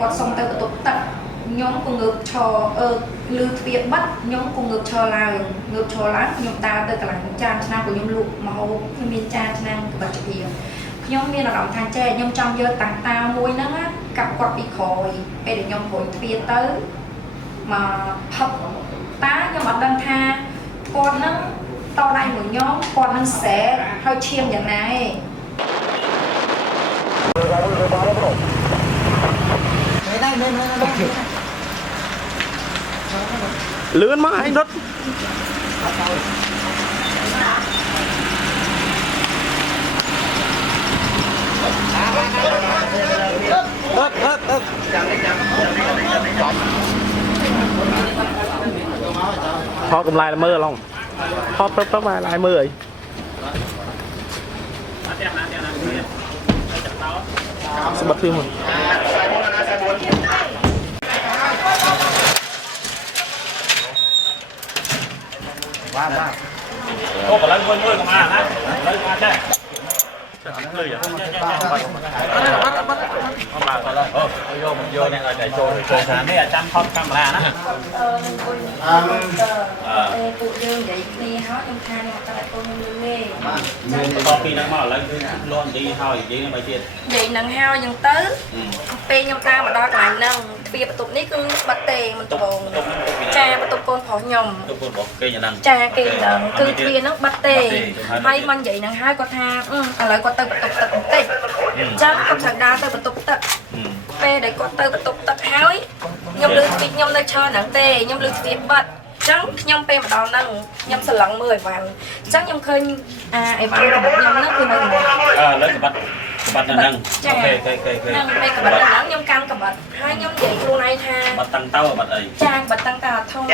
គាត់សុំទៅបន្ទប់ទឹកខ្ញុំក៏ងើបឈរលឺទ្វារបិទខ្ញុំក៏ងើបឈរឡើងខ្ញុំដើរទៅកន្លែងចានឆ្នាំcủaខ្ញុំលក់មហូបខ្ញុំមានចានឆ្នាំក្បិតជាខ្ញុំមានអារម្មណ៍ថាចេះខ្ញុំចង់យកតាំងតាមួយហ្នឹងកាប់គាត់ពីក្រោយពេលដែលខ្ញុំព្រួយទ្វារទៅមកផឹកតាខ្ញុំអត់ដឹងថាគាត់ហ្នឹងតដៃមួយខ្ញុំគាត់នឹងសែហើយឈាមយ៉ាងណាឯងលឿនមកអញរត់ថតកម្លាយមើលឡងថតព្រឹបមកឡាយមើលអីស្បិតទៀតមកWow. Ô, bà lên quên của mà hả? Lên qua đây. Chắc ăn lười à? Không bà lên. Vô mình vô nè rồi để cho sáng đây là chăm phong camera đó. Cụ dương vậy đi hót trong than mà ta lại cô không nghe. Có khi nó mà lên luôn đi thôi gì nó bài tiền. Vậy nâng hao dần tới. Pe nhom ta mà đo lại nâng vì bắt tục ní cứ bắt tề mình tục cha bắt tục con phỏ nhom. Tục con bỏ cây nhà nâng. Cha cây nâng cứ kia nó bắt tề. Hay mình vậy nâng hai con tha. Lại con tới bắt tục tật tê. Chắc con thằng đa tới bắt tục tật. Pe để con tới bắt tục tật hói. Nhom lư thịt nhom nơi cho nâng tề nhom lư thịt bắt. Chắc nhom pe mà đo nâng nhom sờ lặng 10 vàng. Chắc nhom khơi em ăn nhom nó cứ nâng. Lấy cái bắt nâng. Ok. Nâng pe cái bắt nâng nhom cam cái bắt. Hai nhom vậy luôn này tha. Bắt tăng tao bắt ấy. Cha bắt tăng tao thông.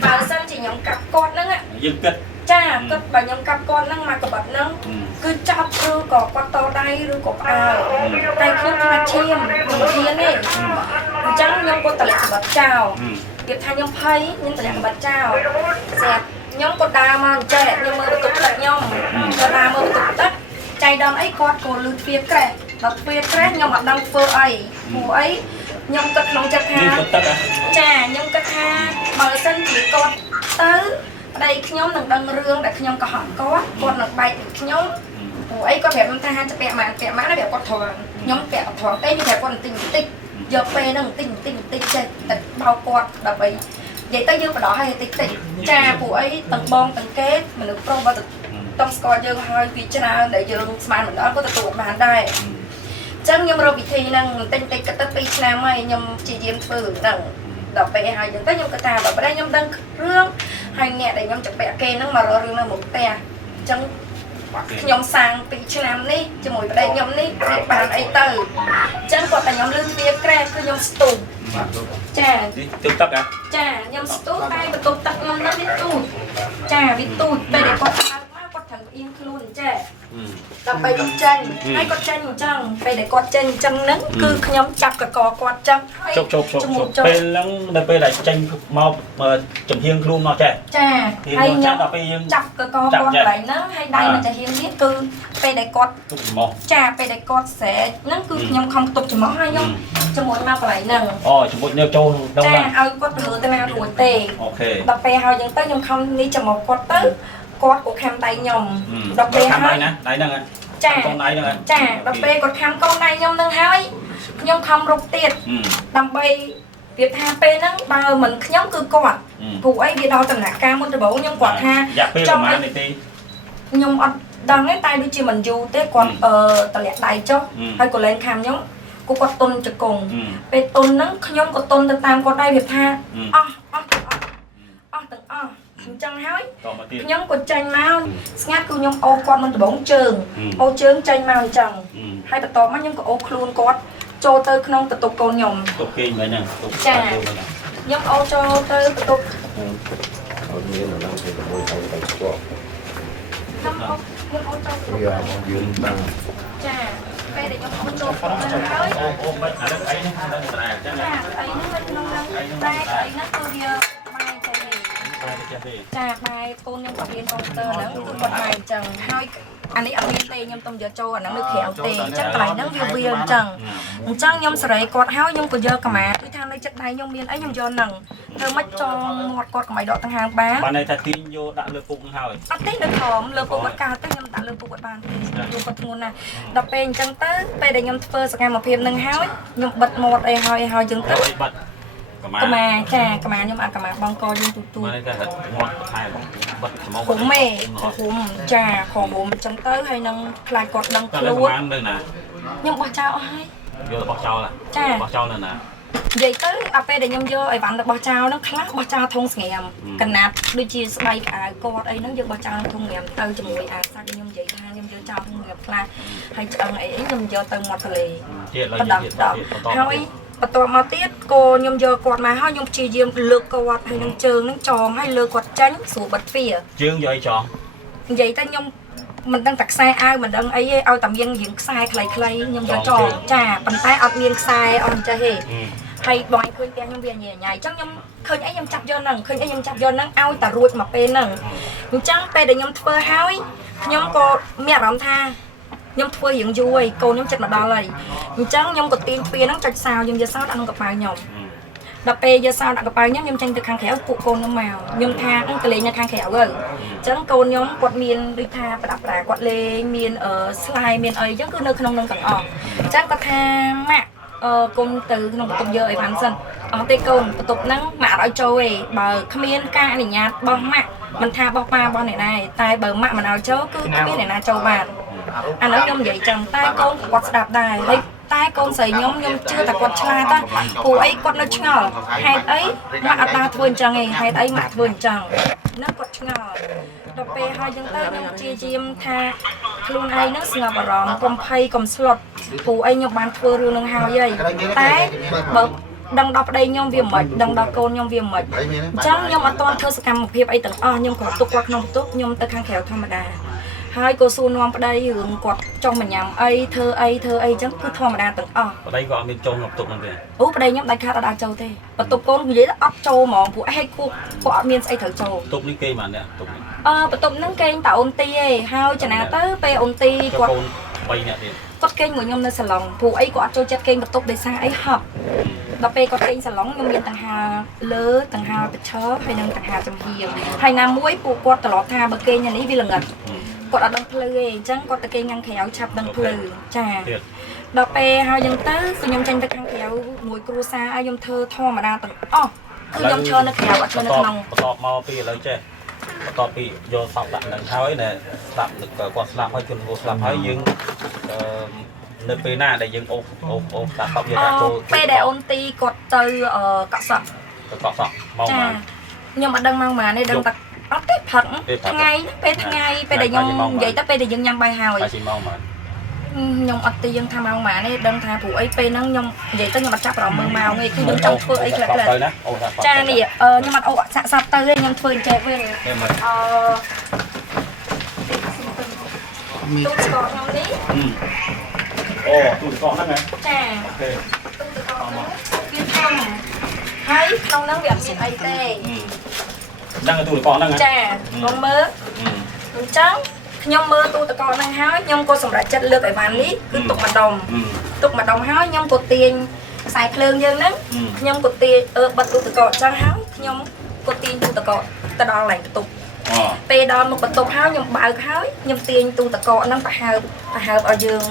Và sân chỉ nhom cặp con nâng ạ. Dương kích. Cha cất bà nhom cặp con nâng mà cái bắt nâng. Cứ chắp rư có quạt to đây rư có tay khớp là chiêm một thiên ấy. Chắc nhom có tật cái bắt chào. Việc thay nhom thấy nhưng tật cái bắt chào. Dẹp nhom có đa mà trẻ nhưng mà tục tật nhom. Có đa mà tục tật. Chạy đòn ấy con cô lưu phía kẻ. Đọc phía kẻ nhom ở đăng phơ ấy. Mùa ấy nhom cất nóng chắc ha. Chà nhom cất ha. Bởi sân chỉ con tới. Đây nhóm nâng đăng rương để nhóm có hỏi có. Con nâng bay thì nhóm. Mùa ấy có vẻ ta cho bẹ má nó bẹ con thỏa. Nhóm bẹ thỏa cái như thế con tình tích. Giờ bẹ nâng tình chơi. Bao con đập ấy. Vậy tới dương vào đó hay tích tích. Chà phụ ấy tầng bon tầng kết. Mình được pro bao tầng. Tâm score dương hơi vì chân nào để dương smile mình đó có thể tụt bàn đây. Chắc nhóm rồi bị thi nâng tinh tích cái tất bị làm ấy nhóm chỉ diêm thử nâng. Đọc bẹ hai dân tới nhóm cái ta và đây nhóm đăng rương. Hai nghe để nhóm chụp bẹ kê nó mà rồi rương là một tè. Chẳng nhóm sang bị làm ní cho mỗi đây nhóm ní để bàn ấy từ. Chẳng có tại nhóm lương phía kre cứ nhóm stù. Chà tiếp tắc à? Chà nhóm stù tay và tụt tắc nhóm nó biết tụt. Chà biết tụt đây để con thằng yên luôn chè. Đọc bài đi chân, hai con chân chân, bây để con chân chân nắng cứ nhóm chặt cả cò quạt chân. Chụp. Bên lăng đây bên lại chân mau chụp hiên luôn mà chè. Chà, hay nhóm chặt cả cò quạt lại nắng hay đây là chè hiên biết cứ bây để con. Chà bây để con sẽ nắng cứ nhóm không tục chỉ mó hai nhóm cho mỗi mau lại nằng. Chụp một nêu trâu đâu nè. Chà, ai quạt lửa tới nào đuổi tề. Ok. Đọc bài hai dân tới nhóm không đi cho một quạt tới. Quạt của khám tay nhom. Đọc bài hai. Đấy nè. Chà, đọc bê còn khám con này nhom nâng hai nhom không rụt tiệt đầm bê việc tha bê nâng bao mình nhóm cứ quạt cụ ấy việc đó tầm nạc ca muốn bố nhom quạt ha trong ấy nhom đằng ấy tay đi chi mình dù tế quạt tờ lẹt đáy cho hay của lên khám nhóm cô quạt tôn cho cùng bê tôn nâng nhóm có tôn tờ tam quạt đây việc tha từng chân hói nhóm của tranh máu ngắt của nhóm ô con mình bóng trường ô trường tranh máu chẳng hay bật to mắt nhóm của ô luôn cốt cho tới không tập tục con nhom tục khi vậy nè chà nhóm ô cho tới tập tục chà đây để nhóm ô cho hói đây nó tôi mai ចាបែកូនខ្ញុំក៏មានកុំព្យូទ័រហ្នឹងគឺគាត់បែកអញ្ចឹងហើយអានេះអត់មានទេខ្ញុំទុំយកចូលអាហ្នឹងនៅក្រៅទេអញ្ចឹងកន្លែងហ្នឹងវាអញ្ចឹងខ្ញុំសេរីគាត់ហើយខ្ញុំក៏យកកម្មាគឺថានៅចិត្តដៃខ្ញុំមានអីខ្ញុំយកហ្នឹងធ្វើម៉េចចងមាត់គាត់កុំឲ្យដកទាំងហាងបានបានន័យថាទាញយកដាក់លើពុកហ្នឹងហើយអត់ទេនៅក្រោមលើពុកអត់កើតទេខ្ញុំដាក់លើពុកអត់បានទេយកគាត់ធ្ងន់ណាស់ដល់ពេលអញ្ចឹងទៅពេលដែលខ្ញុំធ្វើសកម្មភាពហ្នឹងហើយខ្ញុំបិទមាត់អីហើយអញ្ចឹងទៅកម្មាចាកម្មាខ្ញុំអាកម្មាបងកយើងទូបានតែហិតមាត់ថែបិទខ្មោចហុំមេហុំចាខហុំអញ្ចឹងទៅហើយនឹងខ្លាចគាត់ដឹងខ្លួននៅណាខ្ញុំបោះចោលអស់ហើយយកបោះចោលចាបោះចោលនៅណានិយាយទៅអាពេលដែលខ្ញុំយកអីវ៉ាន់ទៅបោះចោលហ្នឹងខ្លះបោះចោលធុងស្ងៀមកណាត់ដូចជាស្បៃក្អៅគាត់អីហ្នឹងយើងបោះចោលធុងស្ងៀមទៅជាមួយអាសាច់ខ្ញុំនិយាយថាខ្ញុំយកចោលធុងស្ងៀមខ្លះហើយឆ្អឹងអីខ្ញុំយកទៅមាត់ទន្លេហើយបន្ទាប់មកទៀតកូនខ្ញុំយកគាត់មកហើយខ្ញុំព្យាយាមលើកគាត់ហើយនឹងជើងនឹងចងហើយលើកគាត់ចាញ់ស្រួលបិទទ្វារជើងយកអីចងនិយាយទៅខ្ញុំមិនដឹងតែខ្សែអាវមិនដឹងអីទេឲ្យតែមានរឿងខ្សែខ្លីៗខ្ញុំយកចងចាប៉ុន្តែអត់មានខ្សែអត់ចេះទេហើយបងឯងឃើញផ្ទះខ្ញុំវាញ៉ៃអញ្ចឹងខ្ញុំឃើញអីខ្ញុំចាប់យកហ្នឹងឃើញអីខ្ញុំចាប់យកហ្នឹងឲ្យតែរួចមកពេលហ្នឹងអញ្ចឹងពេលដែលខ្ញុំធ្វើហើយខ្ញុំក៏មានអារម្មណ៍ថាខ្ញុំធ្វើរឿងយូរហើយកូនខ្ញុំចិត្តមកដល់ហើយអញ្ចឹងខ្ញុំក៏ទាញទ្វារហ្នឹងចុចសោខ្ញុំយកសោដាក់ក្នុងកប៉ៅខ្ញុំដល់ពេលយកសោដាក់កប៉ៅខ្ញុំចេញទៅខាងក្រៅពួកកូនខ្ញុំមកខ្ញុំថាទៅលេងនៅខាងក្រៅទៅអញ្ចឹងកូនខ្ញុំគាត់មានដូចថាប្រដាប់ប្រាគាត់លេងមានស្លាយមានអីអញ្ចឹងគឺនៅក្នុងនឹងទាំងអស់អញ្ចឹងគាត់ថាម៉ាក់កូនទៅក្នុងបន្ទប់យកអីបានសិនអត់ទេកូនបន្ទប់ហ្នឹងម៉ាក់អត់ឲ្យចូលទេបើគ្មានការអនុញ្ញាតរបស់ម៉ាក់មិនថារបស់ប៉ារបស់អ្នកណាតែបើម៉ាក់មិនឲ្យចូលគឺគ្មានអ្នកណាចូលបានអានោះខ្ញុំនិយាយចឹងតែកូនគាត់ស្ដាប់ដែរហើយតែកូនស្រីខ្ញុំជឿតែគាត់ឆ្លាតព្រោះអីគាត់នៅឆ្ងល់ហេតុអីម៉ាក់អត់ដាធ្វើអញ្ចឹងឯងហេតុអីម៉ាក់ធ្វើអញ្ចឹងហ្នឹងគាត់ឆ្ងល់ដល់ពេលហើយចឹងទៅខ្ញុំជាយាមថាខ្លួនឯងហ្នឹងស្ងប់អារម្មណ៍កុំភ័យកុំស្លុតព្រោះអីខ្ញុំបានធ្វើរឿងហ្នឹងហើយតែបើដឹងដល់ប្តីខ្ញុំវាមិនដឹងដល់កូនខ្ញុំវាមិនអញ្ចឹងខ្ញុំអត់ទាន់ធ្វើសកម្មភាពអីទាំងអស់ខ្ញុំក៏ទុកគាត់ក្នុងបន្ទប់ខ្ញុំទៅខាងក្រៅធម្មតាហើយក៏សួរនាំប្តីរឿងគាត់ចង់មកញ៉ាំអីធ្វើអីអញ្ចឹងគឺធម្មតាទាំងអស់ប្តីក៏អត់មានចូលក្នុងបន្ទប់ហ្នឹងទេអូប្តីខ្ញុំដាច់ខាតអត់អាចចូលទេបន្ទប់កូននិយាយអត់ចូលហ្មងព្រោះហេតុគាត់អត់មានស្អីត្រូវចូលបន្ទប់នេះគេមកអ្នកបន្ទប់នេះបន្ទប់ហ្នឹងគេតែអូនទីឯងហើយចំណាទៅពេលអូនទីគាត់កូន3នាក់ទៀតគាត់គេងមួយខ្ញុំនៅសាឡុងព្រោះអីគាត់អត់ចូលចិត្តគេងបន្ទប់ដោយសារអីហប់ដល់ពេលគាត់គេងសាឡុងខ្ញុំមានទាំងហាលើទាំងហាប្រឈើហើយនឹងទាំងហាចំហៀងហើយណាមួយពួកគាត់ត្រឡប់ថាបើគេងនេះវាល្ងិតគាត់អត់ដឹងភ្លឺទេអញ្ចឹងគាត់ទៅគេងខាងក្រៅឆាប់ដឹងភ្លឺចាដល់ពេលហើយអញ្ចឹងទៅខ្ញុំចេញទៅខាងក្រៅមួយគ្រួសារឲ្យខ្ញុំធ្វើធម្មតាទាំងអស់គឺខ្ញុំឈរនៅក្រៅអត់ឈរនៅក្នុងបន្ទាប់មកពីឥឡូវចេះបន្ទាប់ពីយកសពដាក់នឹងហើយណែស្លាប់គាត់ស្លាប់ហើយជនគាត់ស្លាប់ហើយយើងនៅពេលណាដែលយើងអូសដាក់សពយើងដាក់ចូលពេលដែលអូនទីគាត់ទៅកក់សក់ទៅកក់សក់មកមកខ្ញុំអត់ដឹងមកម៉ានេះដឹងតែអត់ទេផឹកថ្ងៃពេលពេលដែលខ្ញុំនិយាយទៅពេលដែលយើងញ៉ាំបាយហើយខ្ញុំអត់ទីយើងថាម៉ោងម៉ានេះដឹងថាព្រោះអីពេលហ្នឹងខ្ញុំនិយាយទៅខ្ញុំអត់ចាប់អារម្មណ៍មើលម៉ោងទេគឺខ្ញុំចង់ធ្វើអីខ្លះចានេះខ្ញុំអត់អូសាក់សាប់ទៅទេខ្ញុំធ្វើអញ្ចេះវិញទូស្កខ្ញុំនេះអូទូស្កហ្នឹងហ៎ចាអូខេទូស្កហ្នឹងវាធំហើយក្នុងហ្នឹងវាអត់មានអីទេដឹងទូទឹកកកហ្នឹងចាខ្ញុំមើលអញ្ចឹងខ្ញុំមើលទូទឹកកកហ្នឹងហើយខ្ញុំក៏សម្រេចចិត្តលើកអីវ៉ាន់នេះគឺទុកម្ដុំហើយខ្ញុំក៏ទាញខ្សែភ្លើងយើងហ្នឹងខ្ញុំក៏ទាញបិទទូទឹកកកអញ្ចឹងហើយខ្ញុំក៏ទាញទូទឹកកកទៅដល់កន្លែងបន្ទប់ពេលដល់មុខបន្ទប់ហើយខ្ញុំបើកហើយខ្ញុំទាញទូទឹកកកហ្នឹងប្រហើបឲ្យយើង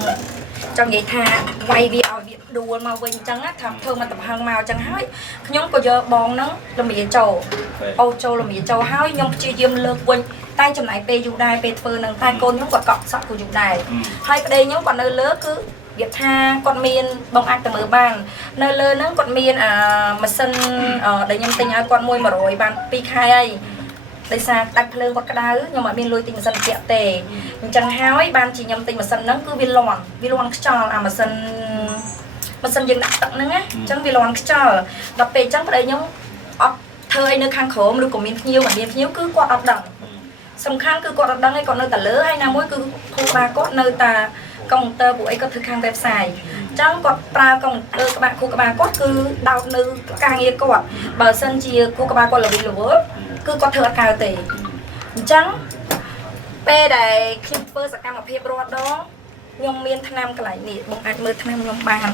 ចង់និយាយថាវាយវាឲ្យវាដួលមកវិញអញ្ចឹងថាធ្វើមកតំហឹងមកអញ្ចឹងហើយខ្ញុំក៏យកបងហ្នឹងលំមាចូលអូចូលលំមាចូលហើយខ្ញុំព្យាយាមលើកវិញតែចំណាយពេលយូរដែរពេលធ្វើហ្នឹងតែកូនខ្ញុំគាត់កក់សក់ក៏យូរដែរហើយប្តីខ្ញុំគាត់នៅលើគឺវាថាគាត់មានបងអាចទៅមើលបាននៅលើហ្នឹងគាត់មានម៉ាស៊ីនដែលខ្ញុំទិញឲ្យគាត់100បាន2ខែហើយដោយសារដាច់ភ្លើងគាត់ក្តៅខ្ញុំអត់មានលុយទិញម៉ាស៊ីនត្រជាក់ទេអញ្ចឹងហើយបានជាខ្ញុំទិញម៉ាស៊ីនហ្នឹងគឺវាលាន់ខ្យល់អាម៉ាស៊ីនយើងដាក់ទឹកហ្នឹងណាអញ្ចឹងវាលាន់ខ្យល់ដល់ពេលអញ្ចឹងប្តីខ្ញុំអត់ធ្វើអីនៅខាងក្រោមឬក៏មានភ្ញៀវមិនមានភ្ញៀវគឺគាត់អត់ដឹងសំខាន់គឺគាត់អត់ដឹងឯងគាត់នៅតែលើហើយណាមួយគឺគ្រូបាគាត់នៅតែកុំព្យូទ័រពួកអីគាត់ធ្វើខាង website អញ្ចឹងគាត់ប្រើកុំព្យូទ័រគ្រូក្បាលគាត់គឺដោតនៅការងារគាត់បើសិនជាគ្រូក្បាលគាត់ល្វីល្វើ គឺគាត់ធ្វើអត់កើតទេអញ្ចឹងពេលដែលខ្ញុំធ្វើសកម្មភាពរាល់ដងខ្ញុំមានថ្នាំកន្លែងនេះបងអាចមើលថ្នាំខ្ញុំបាន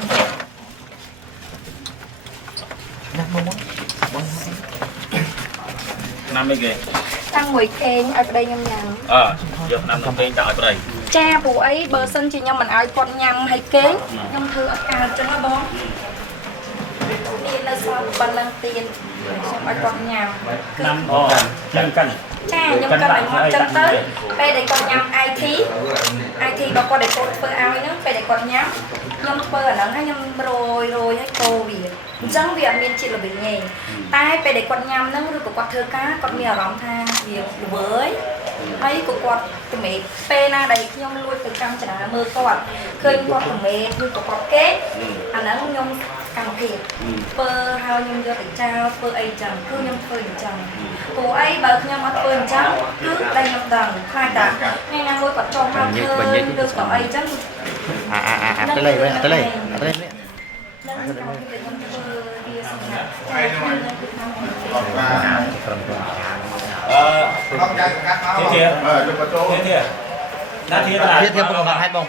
năm mấy kì តាំងមួយគេងឲ្យប្តីខ្ញុំញ៉ាំ giờ năm năm kì tạo ở đây ចាព្រោះអីបើសិនជាខ្ញុំមិនឲ្យគាត់ញ៉ាំហើយគេងខ្ញុំធ្វើអត់កើតចឹងណាបងនេះនៅសល់ប៉ុណ្ណឹងទៀតខ្ញុំឲ្យគាត់ញ៉ាំ năm chân cân ចាខ្ញុំគាត់ឲ្យមកចឹងទៅពេលដែលគាត់ញ៉ាំ IT របស់គាត់ដែលគាត់ធ្វើឲ្យហ្នឹងពេលដែលគាត់ញ៉ាំខ្ញុំធ្វើអាហ្នឹងហើយខ្ញុំរយឲ្យកូរវាអញ្ចឹងវាអត់មានជាតិល្វីងទេតែពេលដែលគាត់ញ៉ាំហ្នឹងឬក៏គាត់ធ្វើការគាត់មានអារម្មណ៍ថាវាល្វើយហើយក៏គាត់ទំនេរពេលណាដែលខ្ញុំលួចទៅកម្មចនាមើលគាត់ឃើញគាត់ទំនេរឬក៏គាត់គេអាហ្នឹងខ្ញុំកម្មភាពធ្វើហើយខ្ញុំយកទៅចោលធ្វើអីចឹងគឺខ្ញុំធ្វើអញ្ចឹងព្រោះអីបើខ្ញុំអត់ធ្វើអញ្ចឹងគឺតែខ្ញុំដឹងខ្លាចតែថ្ងៃណាមួយគាត់ចង់មកធ្វើឬក៏អីចឹង tới đây tới đây tới đây នឹងកម្មភាពខ្ញុំធ្វើវាសម្រាប់តែខ្ញុំ thế kia đã thế tiếp cùng hai bông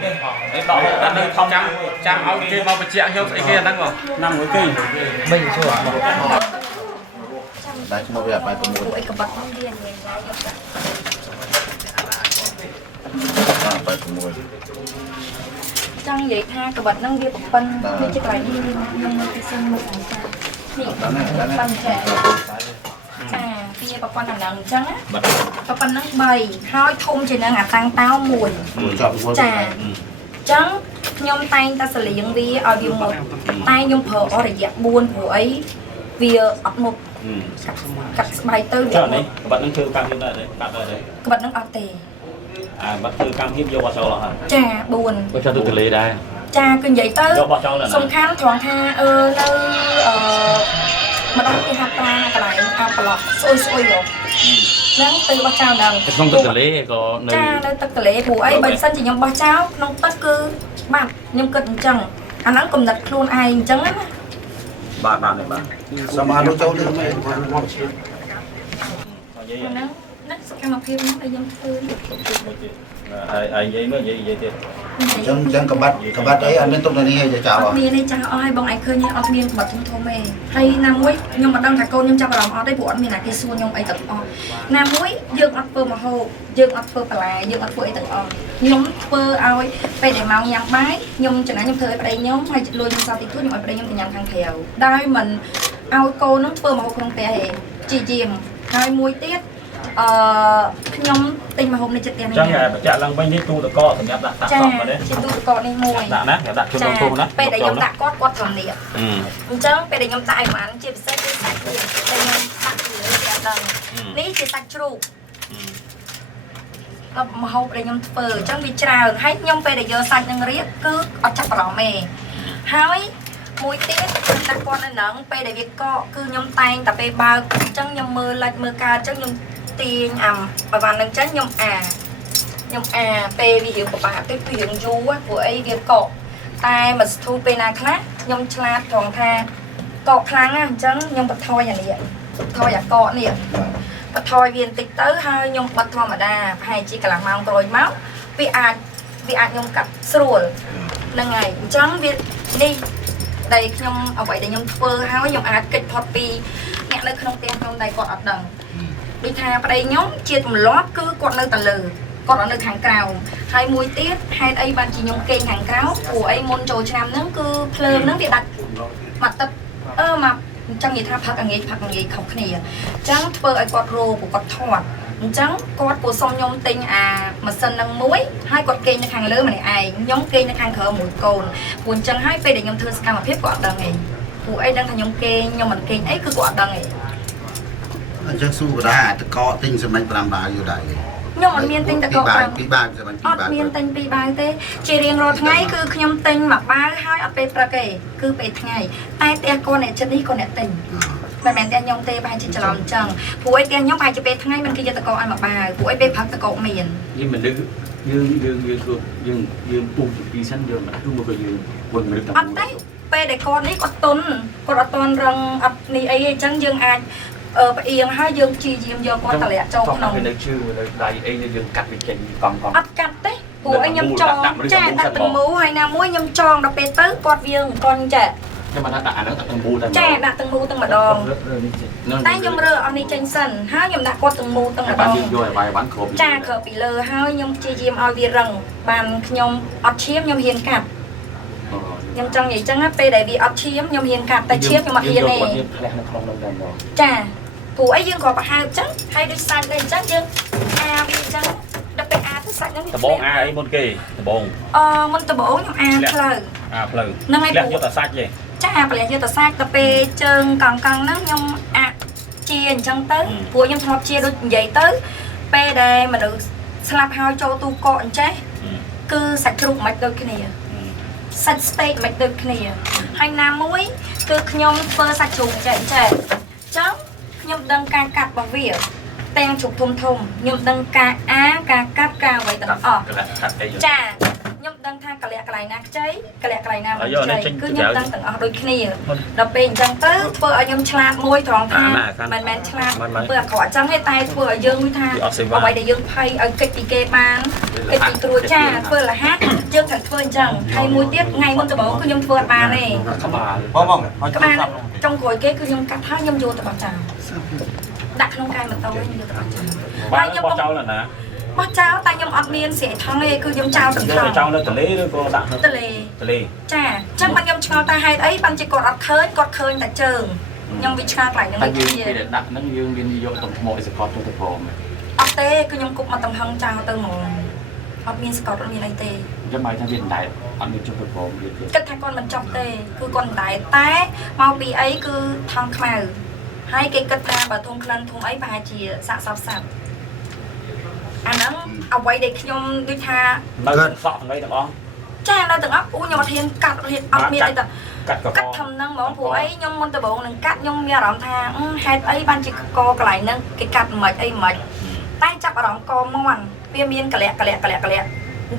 đấy đỏ ăn đây không trang áo kia mau bị chẹo hiếu cái kia đang vào năm cái kinh mình chưa đây chúng tôi phải cùngពួកឯកបាត់ហ្នឹងវាញ៉ៃខ្ញុំចា phải cùng mua ចង់និយាយថាកបាត់ហ្នឹងវាប្រប៉ិនវាជាកន្លែងនេះខ្ញុំនៅទីសិនមកអង្គការនេះប៉ិនចាវាប្រព័ន្ធដំណឹងអញ្ចឹងណាប្រព័ន្ធហ្នឹង3ហើយធំជាងនឹងអាតាំងតោ1ចាអញ្ចឹងខ្ញុំតែងតែសលៀងវាឲ្យវាមុតតែខ្ញុំប្រើអស់រយៈ4ព្រោះអីវាអត់មុតកាត់ស្បែកទៅវា chợ này bạn đang chơi cam hiếp đây cắt đây đấy ក្បិតហ្នឹងអត់ទេ bạn chơi cam hiếp vô vào sau hả ចា4 bây giờ tôi từ lấy đây ចាគឺនិយាយទៅ vô vào sau là សំខាន់ត្រង់ថានៅម្ដងគេហាត់ប្រាកន្លែងអាប្លុកស្អុយយកហ្នឹងទៅបោះចោលហ្នឹង không tôi từ lấy có ចានៅទឹកទន្លេព្រោះអីបើមិនសិនជាខ្ញុំបោះចោលក្នុងទឹកគឺបាត់ខ្ញុំគិតអញ្ចឹងអាហ្នឹងកំណត់ខ្លួនឯងអញ្ចឹងណា bạn này bạn sama anu jauh ni ហ្នឹងហ្នឹងសកម្មភាពហ្នឹងដែលខ្ញុំធ្វើ ai vậy mới vậy thì jangan kebat ấy anh liên tục này hay អ chào ត់មានទេចាស់អស់ហើយបងឯងឃើញអត់មានក្បត់ធំទេហើយណាមួយខ្ញុំមិនដឹងថាកូនខ្ញុំចាប់អារម្មណ៍អត់ទេព្រោះអត់មានអាគេសួរខ្ញុំអីទាំងអស់ណាមួយយើងអត់ធ្វើមហូបយើងអត់ធ្វើបន្លែយើងអត់ធ្វើអីទាំងអស់ខ្ញុំធ្វើឲ្យពេលដែលមកញ៉ាំបាយខ្ញុំចំណាយខ្ញុំធ្វើឲ្យប្តីខ្ញុំហើយលួយខ្ញុំសោះតិចតួចខ្ញុំឲ្យប្តីខ្ញុំទៅញ៉ាំខាងក្រៅដោយមិនឲ្យកូននឹងធ្វើមហូបក្នុងផ្ទះទេជាជាងហើយមួយទៀតខ្ញុំទិញមហូបនៅចិត្តផ្ទះនេះ chẳng là chợ lăng bánh đi tu được co thì nhập đặt ចា sọt vào đấy ជាទូទឹកកកនេះមួយ đặt nát đặt cho nó thu nát ពេលដែលខ្ញុំដាក់គាត់ត្រង់នេះអញ្ចឹងពេលដែលខ្ញុំដាក់ឲ្យបានជាពិសេសគឺសាច់នេះដែលខ្ញុំដាក់ពីលើគេអត់ដឹងនេះជាសាច់ជ្រូកមហូបដែលខ្ញុំធ្វើអញ្ចឹងវាច្រើនហើយខ្ញុំពេលដែលយកសាច់នឹងរៀបគឺអត់ចាប់អារម្មណ៍ទេហើយមួយទៀតខ្ញុំដាក់គាត់នៅហ្នឹងពេលដែលវាកកគឺខ្ញុំតែងតែពេលបើកអញ្ចឹងខ្ញុំមើលលេចមើលការអញ្ចឹងខ្ញុំទាញអាប្រហែលហ្នឹងអញ្ចឹងខ្ញុំពេលវារៀងពិបាកពេលរៀងយូរព្រោះអីវាកកតែមកស្ទូពេលណាខ្លះខ្ញុំឆ្លាតត្រង់ថាកកខ្លាំងណាស់អញ្ចឹងខ្ញុំបន្ថយអានេះបន្ថយអាកកនេះបន្ថយវាបន្តិចទៅហើយខ្ញុំបិទធម្មតាប្រហែលជាកន្លះម៉ោងក្រោយមកវាអាចខ្ញុំកាត់ស្រួលហ្នឹងហើយអញ្ចឹងវានេះដែលខ្ញុំអ្វីដែលខ្ញុំធ្វើហើយខ្ញុំអាចកិច្ចផុតពីអ្នកនៅក្នុងផ្ទះខ្ញុំដែលគាត់អត់ដឹងដូចថាប្តីខ្ញុំជាទម្លាប់គឺគាត់នៅតែលើគាត់អត់នៅខាងក្រៅហើយមួយទៀតហេតុអីបានជាខ្ញុំគេងខាងក្រៅព្រោះអីមុនចូលឆ្នាំហ្នឹងគឺភ្លើងហ្នឹងវាដាច់មកទឹកមកអញ្ចឹងនិយាយថាផឹកអងាយខុសគ្នាអញ្ចឹងធ្វើឲ្យគាត់រោព្រោះគាត់ធាត់អញ្ចឹងគាត់ព្រោះសុំខ្ញុំទិញអាម៉ាស៊ីនហ្នឹងមួយហើយគាត់គេងនៅខាងលើម្នាក់ឯងខ្ញុំគេងនៅខាងក្រៅមួយកូនព្រោះអញ្ចឹងហើយពេលដែលខ្ញុំធ្វើសកម្មភាពគាត់អត់ដឹងទេព្រោះអីដឹងថាខ្ញុំគេងខ្ញុំមិនគេងអីគឺគាត់អត់ដឹងទេ chắc su của đá tự co tinh sẽ mạnh làm đá vô đại ខ្ញុំអត់មានទិញតកក5 ពីបាវsẽ mạnh អត់មានទិញពីបាវទេជារៀងរាល់ថ្ងៃគឺខ្ញុំទិញមួយបាវហើយអត់ពេលព្រឹកទេគឺពេលថ្ងៃតែផ្ទះកូនអ្នកចិត្តនេះក៏អ្នកទិញមិនមែនតែខ្ញុំទេប្រហែលជាច្រឡំអញ្ចឹងព្រោះឯផ្ទះខ្ញុំប្រហែលជាពេលថ្ងៃមិនគេយកតកកឲ្យមួយបាវព្រោះឯពេលព្រឹកតកកមាន nhưng mình đứng dương bung đi sân dương mà chung một cái dương quần mình អត់ទេពេលដែលកូននេះគាត់ទុនគាត់អត់តន់រឹងអត់នេះអីអញ្ចឹងយើងអាច เอียงให้យើងជីយាមយកគាត់តម្លាក់ចូលក្នុង នៅជឿនៅដៃអីយើងកាត់វាចេញកង់ អត់កាត់ទេព្រោះឲ្យខ្ញុំចងចាដាក់ទាំងមូហើយណាមួយខ្ញុំចងដល់ពេលទៅគាត់វាអង្គន់ចា ខ្ញុំបានដាក់អាហ្នឹងដាក់ទាំងមូតែ ចាដាក់ទាំងមូទាំងម្ដងតែខ្ញុំរើអស់នេះចេញសិនហើយខ្ញុំដាក់គាត់ទាំងមូទាំងម្ដ បាន ង យើងយកឲ្យវាយបានគ្រប់ ចាគ្របពីលើហើយខ្ញុំព្យាយាមឲ្យវារឹងបានខ្ញុំអត់ឈាមខ្ញុំហ៊ានកាត់ខ្ញុំចង់និយាយចឹងណាពេលដែលវាអត់ឈាមខ្ញុំហ៊ានកាត់តែឈាមខ្ញុំអត់ហ៊ានទេ យើងផ្លែនៅក្នុងនោះដែរមក ចាព្រោះអីយើងក៏ប្រហែលចឹងហើយដូចសាច់ដែរចឹងយើងអាវាចឹងដល់ពេលអាទៅសាច់ហ្នឹង ដបងអាអីមុនគេដបង មុនដំបូងខ្ញុំអាផ្លូវ អាផ្លូវ ហ្នឹងហើយ លះយកតែសាច់ទេ ចាប្រលះយកតែសាច់ដល់ពេលជើងកង់ហ្នឹងខ្ញុំអាជាអញ្ចឹងទៅព្រោះខ្ញុំធ្លាប់ជាដូចនិយាយទៅពេលដែលមនុស្សស្លាប់ហើយចូលទូកកអញ្ចេះគឺសាច់ជ្រូកមិនដូចគ្នាសាច់ស្តេកមិនដូចគ្នាហើយណាមួយគឺខ្ញុំធ្វើសាច់ជ្រូកចេះចេះអញ្ចឹងខ្ញុំដឹងការកាត់របស់វាទាំងជ្រូកធំធំខ្ញុំដឹងការការកាត់ការអ្វីទាំងអស់ចាខ្ញុំដឹងថាកលៈកន្លែងណាខ្ចីកលៈកន្លែងណាមិនខ្ចីគឺខ្ញុំដឹងទាំងអស់ដូចគ្នាដល់ពេលអញ្ចឹងទៅធ្វើឲ្យខ្ញុំឆ្លាតមួយត្រង់ថាមិនមែនឆ្លាតធ្វើអាក្រក់អញ្ចឹងទេតែធ្វើឲ្យយើងថាអ្វីដែលយើងភ័យឲ្យកិច្ចពីគេបានកិច្ចពីគ្រួចាធ្វើលះយើងត្រូវធ្វើអញ្ចឹងហើយមួយទៀតថ្ងៃមុនដំបូងគឺខ្ញុំធ្វើអត់បានទេ បងឲ្យ ក្បាលចុងក្រោយគេគឺខ្ញុំកាត់ហើយខ្ញុំយកទៅបោះចោលដាក់ក្នុងកែម៉ូតូខ្ញុំយកទៅបោះចោល បានបោះចោលណា បោះចោលតែខ្ញុំអត់មានស្រែថងទេគឺខ្ញុំចោលទាំងថង ចោលនៅទលេឬក៏ដាក់នៅ ទលេ ទលេ ចាអញ្ចឹងបាត់ខ្ញុំឆ្ងល់ថាហេតុអីបានជាគាត់អត់ឃើញគាត់ឃើញតែជើងខ្ញុំវាឆ្ងល់កន្លែងហ្នឹង តែ វិញ យើង ជា ពេលដាក់ហ្នឹងយើងមានយកទំថ្មអីសកត់ទៅព្រម អត់ទេគឺខ្ញុំគប់មកតំហឹងចោលទៅហ្មងអត់មានស្កតអត់មានអីទេ ចាំបាយថាវាដែរអត់មានចុះទៅព្រមវាទៀត គិតថាគាត់មិនចប់ទេគឺគាត់មិនដែរតែមកពីអីគឺថងខ្មៅហើយគេគិតថាបើធំក្លិនធំអីប្រហែលជាសាកសពសត្វអាហ្នឹងអ្វីដែលខ្ញុំដូចថា នៅសក់ថ្ងៃទាំងអស់ ចានៅទាំងអស់ខ្ញុំអត់ហ៊ានកាត់អត់មានអីទៅ កាត់កក កាត់ធំហ្នឹងហ្មងព្រោះអីខ្ញុំមុនដំបូងនឹងកាត់ខ្ញុំមានអារម្មណ៍ថាហេតុអីបានជាកកន្លែងហ្នឹងគេកាត់មិនអីមិនតែចាប់អារម្មណ៍កមន់វាមានកលៈអ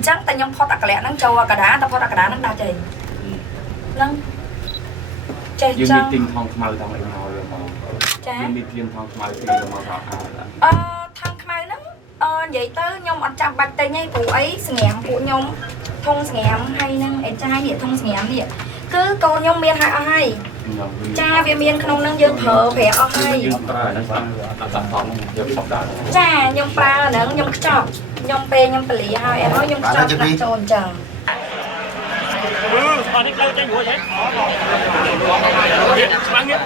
ញ្ចឹងតែខ្ញុំផុតអាកលៈហ្នឹងចូលអាកដាតែផុតអាកដាហ្នឹងដាក់ចេញហ្នឹងចេះ យើង ចឹ មាន ង ទិញថងខ្មៅថងអីមកមក ចា យើងមានធៀមថងខ្មៅទីមកថា ថងខ្មៅហ្នឹងនិយាយទៅខ្ញុំអត់ចាំបាច់ទិញទេព្រោះអីស្ងាមពួកខ្ញុំធុងស្ងាមហើយនឹងអេចាយនេះធុងស្ងាមនេះគឺកូនខ្ញុំមានហើយអស់ហើយចាវាមានក្នុងហ្នឹងយើងប្រើប្រាស់អស់ហើយ យើងប្រើហ្នឹងដាក់ថងយកសពដាក់ ចាខ្ញុំប្រើហ្នឹងខ្ញុំខ្ចប់ខ្ញុំពេលខ្ញុំពលាហើយអីហើយខ្ញុំខ្ចប់ដាក់ចូលអញ្ចឹង អត់នេះទៅចេញរួចហ៎ស្មាំងនេះ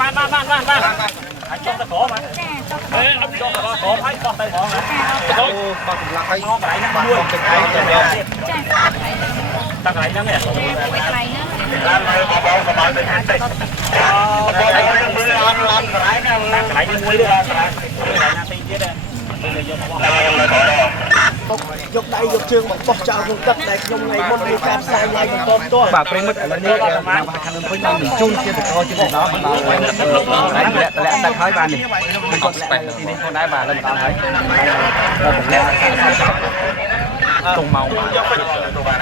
បានអាចចុះទៅក្រោមហ៎អត់ចុះទៅក្រោមហើយបោះទៅហ្មងណាទៅបោះកម្លាំងហើយកន្លែងហ្នឹងមួយទៅឯងទៅទៀតចាតាកន្លែងហ្នឹងឯងកន្លែងហ្នឹងឡើងមកបងកុំឲ្យទៅតែកន្លែងនេះមួយទេកន្លែងណាទីទៀតដែរយកដៃយកជើងមកបោះចោលក្នុងទឹកដែលខ្ញុំថ្ងៃមុនមានការផ្សាយឡើងបន្តផ្ទាល់បាទប្រិមិត្តឥឡូវនេះតាមខាងពេញបានជូនជាតកជាដល់បណ្ដោយតម្លាក់ទឹកហើយបាទនេះមិនក៏ស្បែកទីនេះផងដែរបាទដល់បណ្ដោយហើយតម្លាក់តុងម៉ោងបាទយកទៅបាទ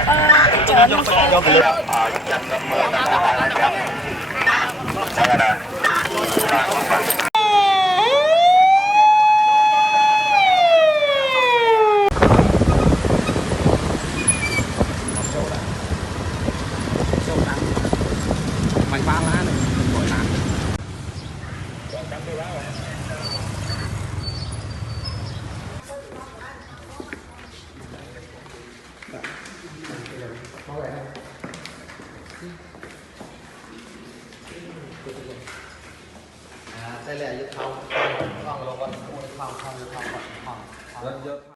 យកទៅលើចាំមើលណា